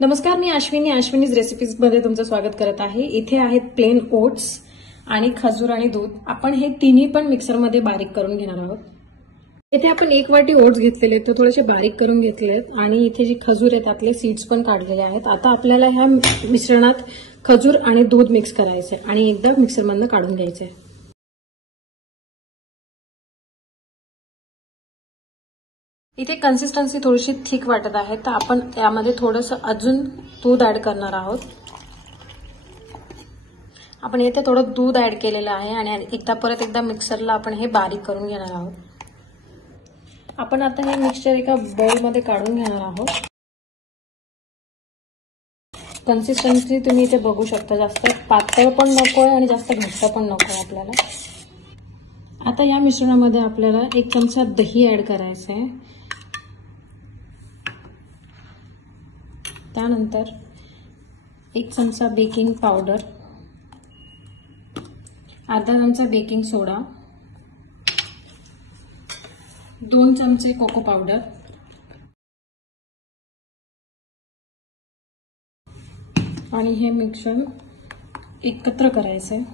नमस्कार, मी अश्विनीज रेसिपीज मध्ये तुमचं स्वागत करत आहे। इथे आहेत प्लेन ओट्स आणि खजूर आणि दूध। आपण हे तिन्ही पण मिक्सरमध्ये बारीक करून घेणार आहोत। इथे आपण 1 वाटी ओट्स घेतलेले आहेत, ते थोडेसे बारीक करून घेतले आहेत आणि इथे जी खजूर आहे त्यातले सीड्स पण काढलेले आहेत। आता आपल्याला ह्या मिश्रणात खजूर आणि दूध मिक्स करायचे आणि एकदा मिक्सरमधून काढून घ्यायचे। इथे कन्सिस्टन्सी थोडीशी थिक वाटत आहे, तर आपण यामध्ये थोडंसं अजून दूध ऍड करणार आहोत। आपण इथे थोडं दूध ऍड केलेलं आहे आणि परत एकदा मिक्सरला आपण हे बारीक करून घेणार आहोत। आपण आता हे मिक्सचर एका बाउलमध्ये काढून घेणार आहोत। कन्सिस्टन्सी तुम्ही इथे बघू शकता, जास्त पातळ पण नकोय आणि जास्त घट्ट पण नकोय आपल्याला। आता या मिश्रणामध्ये आपल्याला 1 चमचा दही ऍड करायचं आहे। त्यानंतर 1 चमचा बेकिंग पावडर, अर्धा चमचा बेकिंग सोडा, 2 चमचे कोको पावडर आणि हे मिश्रण एकत्र करायचं आहे।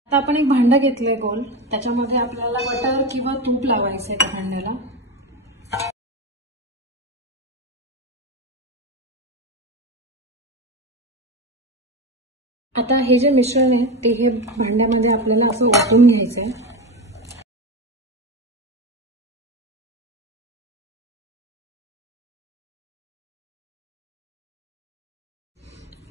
आता आपण एक भांडं घेतलंय गोल, त्याच्यामध्ये आपल्याला बटर किंवा तूप लावायचं आहे त्या भांड्याला। आता हे जे मिश्रण आहे ते हे भांड्यामध्ये आपल्याला असं ओतून घ्यायचं आहे।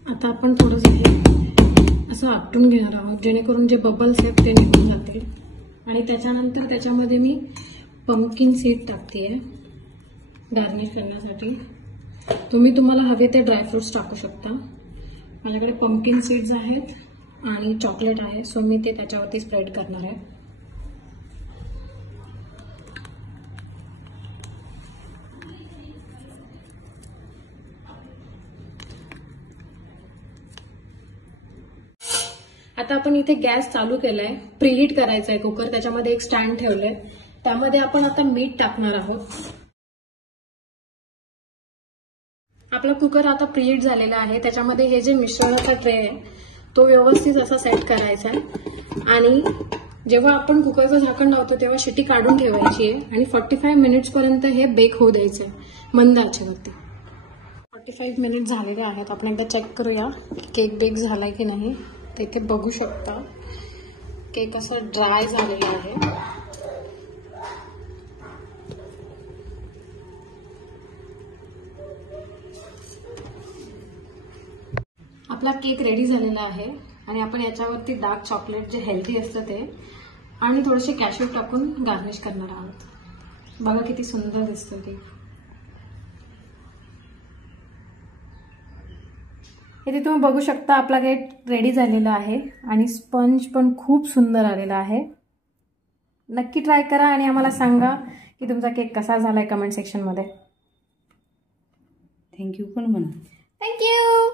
आता आपण थोडंसं हे असं आपटून घेणार आहोत, जेणेकरून जे बबल्स आहेत ते निघून जातील। आणि त्याच्यानंतर त्याच्यामध्ये मी पंपकिन सीड टाकतेय गार्निश करण्यासाठी। तुम्हाला हवे ते ड्रायफ्रुट्स टाकू शकता। माझ्याकडे पंपकिन सीड्स आहेत आणि चॉकलेट आहे, सो मी ते त्याच्यावरती स्प्रेड करणार आहे। आता आपण इथे गॅस चालू केलाय, प्रीहीट करायचा आहे कुकर। त्याच्यामध्ये एक स्टँड ठेवलंय, त्यामध्ये आपण आता मीठ टाकणार आहोत। आपला कुकर आता प्रीहीट झालेला आहे। त्याच्यामध्ये हे जे मिश्रणाचा ट्रे आहे तो व्यवस्थित असा सेट करायचा आहे आणि जेव्हा आपण कुकरचं झाकण लावतो तेव्हा शिटी काढून ठेवायची आहे आणि 45 मिनिट्स पर्यंत हे बेक होऊ द्यायचं आहे मंद आचेवरती। 45 मिनिट झालेले आहेत। आपण एकदा चेक करूया केक बेक झालाय की नाही। तर इथे बघू शकता केक असा ड्राय झालेला आहे। आपला केक रेडी झालेला आहे आणि आपण याच्यावरती डार्क चॉकलेट जे हेल्दी असतं ते आणि थोडेसे कॅश्यू टाकून गार्निश करणार आहोत। बघा किती सुंदर दिसतं केक। इथे तुम्ही बघू शकता आपला केक रेडी झालेला आहे आणि स्पंज पण खूप सुंदर आलेला आहे। नक्की ट्राय करा आणि आम्हाला सांगा की तुमचा केक कसा झालाय कमेंट सेक्शन मध्ये। थँक्यू पण म्हणा। थँक्यू।